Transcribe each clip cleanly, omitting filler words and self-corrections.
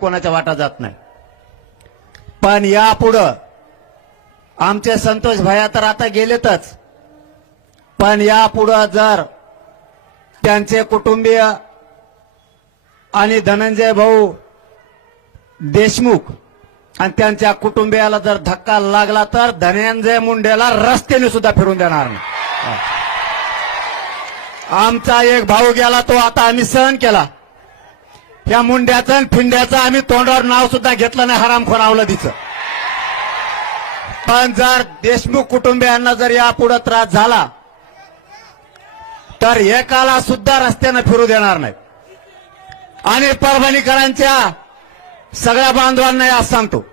कोणाच्या वाटा जात नाही। पण यापुढं आमचे संतोष भैया तर आता गेलेतच, पण यापुढं जर त्यांचे कुटुंबीय आणि धनंजय भाऊ देशमुख आणि त्यांच्या कुटुंबियाला जर धक्का लागला तर धनंजय मुंडेला रस्त्याने सुद्धा फिरून देणार नाही। आमचा एक भाऊ गेला, तो आता आम्ही सहन केला। या मुंड्याचं आणि फिंड्याचं आम्ही तोंडावर नाव सुद्धा घेतलं नाही, हरामखोर अवलादीचं। पण जर देशमुख कुटुंबियांना जर यापुढे त्रास झाला तर एकाला सुद्धा रस्त्यानं फिरू देणार नाही। आणि परभणीकरांच्या सगळ्या बांधवांना आज सांगतो,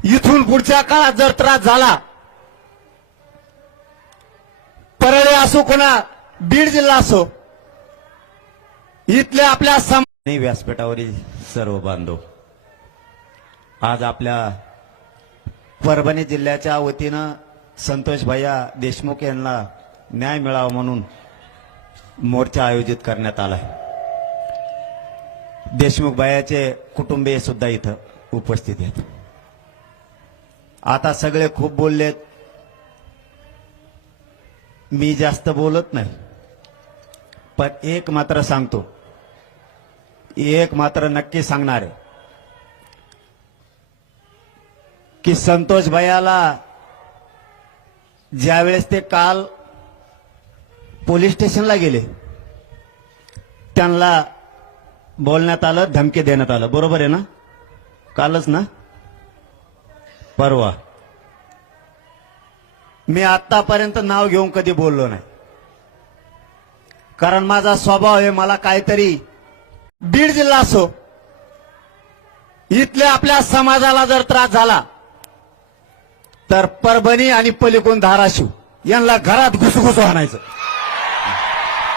इथून पुढच्या काळात जर त्रास झाला, परळी असो कोणा बीड जिल्हा असो, इथले आपल्या व्यासपीठावरील सर्व बांधव, आज आपल्या परभणी जिल्ह्याच्या वतीनं संतोष भैया देशमुख यांना न्याय मिळावा म्हणून मोर्चा आयोजित करण्यात आला आहे। देशमुख भैयाचे कुटुंबीय सुद्धा इथं उपस्थित आहेत। आता सगळे खूप बोललेत, मी जास्त बोलत नाही, पण एक मात्र सांगतो, एक मात्र नक्की सांगणार आहे की संतोष भैयाला ज्यावेळेस ते काल पोलीस स्टेशनला गेले, त्यांना बोलण्यात आलं, धमकी देण्यात आलं, बरोबर आहे ना? कालच ना, परवा। मी आतापर्यंत नाव घेऊन कधी बोललो नाही, कारण माझा स्वभाव आहे, मला काहीतरी बीड जिल्हा असो, इथल्या आपल्या समाजाला जर त्रास झाला तर परभणी आणि पलीकडून धाराशिव यांना घरात घुसघुस आणायचं।